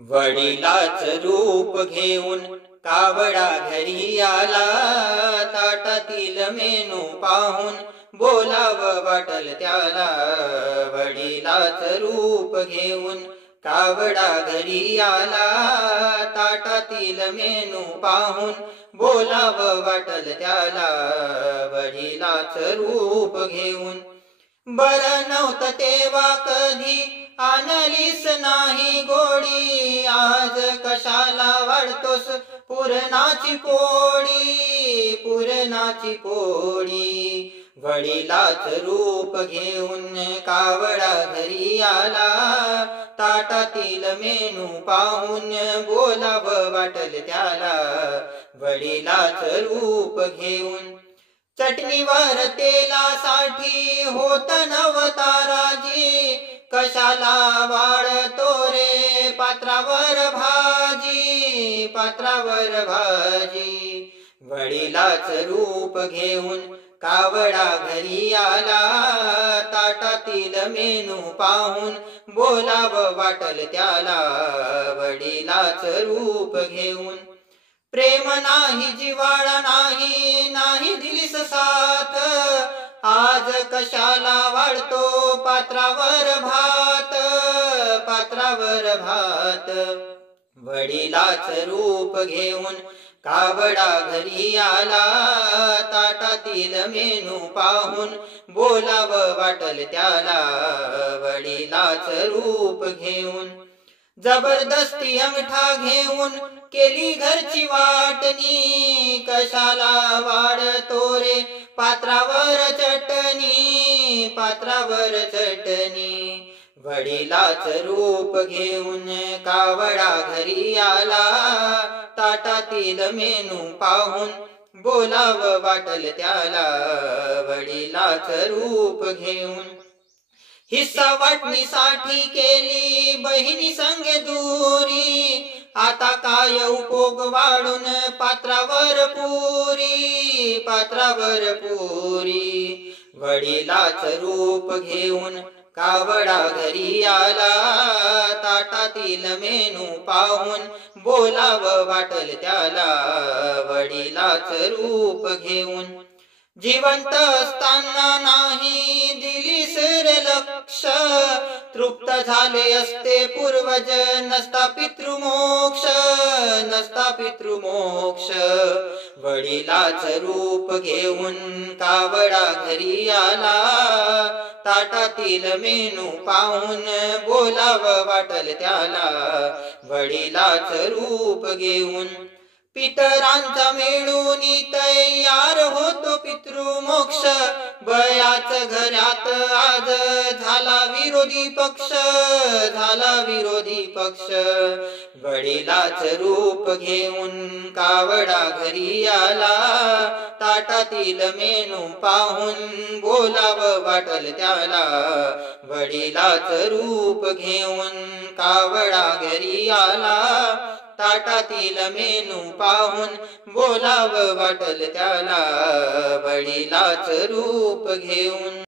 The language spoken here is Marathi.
वडिलाच रूप घेऊन कावडा घरी आला, ताटातील मेनू पाहून बोलावं वाटल त्याला। वडिलाच रूप घेऊन कावडा घरी आला, ताटातील मेनू पाहून बोलावं वाटल त्याला। वडिलाच रूप घेऊन बरं नव्हतं तेव्हा कधी आणलीस नाही गोडी, आज कशाला वाढतोस पुरणाची पोळी, पुरणाची पोळी। वडिलाच रूप घेऊन कावडा घरी आला, ताटातील मेनू पाहून बोलावं वाटल त्याला। वडिलाच रूप घेऊन चटणीवर तेलासाठी होत नव्हता राजी, कशाला वाढतो रे पात्रावर भाजी, पात्रावर भाजी। वडिलाच रूप घेऊन कावडा घरी आला, ताटातील मेनू पाहून बोलावं वाटल त्याला। वडिलाच रूप घेऊन प्रेम नाही जिव्हाळा नाही, नाही दिलीस साथ, आज कशाला वाढतो पात्रावर भात, पात्रावर भात। वडिलाच रूप घेऊन कावडा घरी आला, ताटातील मेनू पाहून बोलावं वाटल त्याला। वडिलाच रूप घेऊन जबरदस्ती अंगठा घेऊन केली घरची वाटणी, कशाला वाढतो रे पात्रावर चटणी, पात्रावर चटणी। वडिलाच रूप घेऊन कावडा घरी आला, ताटातील मेनू पाहून बोलावं वाटल त्याला। वडिलाच रूप घेऊन हिस्सा वाटणीसाठी केली बहिणी संगे दुरी, आता काय उपयोग वाढून पात्रावर पुरी, पात्रावर पुरी। वडिलाच रूप घेऊन कावडा घरी आला, ताटातील मेनू पाहून बोलावं वाटल त्याला। वडिलाच रूप घेऊन जिवंत असताना नाही दिलीस रे लक्ष, तृप्त झाले असते पूर्वज नसता पितृमोक्ष, नसता पितृमोक्ष। वडिलाच रूप घेऊन कावडा घरी आला, ताटातील मेनू पाहून बोलावं वाटल त्याला। वडिलाच रूप घेऊन पितरांचा मिळून तयार होतो पितृमोक्ष, बयाच घरात आज झाला विरोधी पक्ष, झाला विरोधी पक्ष। वडिलाच रूप घेऊन कावडा घरी आला, ताटातील मेनू पाहून बोलावं वाटल त्याला। वडिलाच रूप घेऊन कावडा घरी आला, ताटातील मेनू पाहून बोलावं वाटल त्याला। वडिलाच रूप घेऊन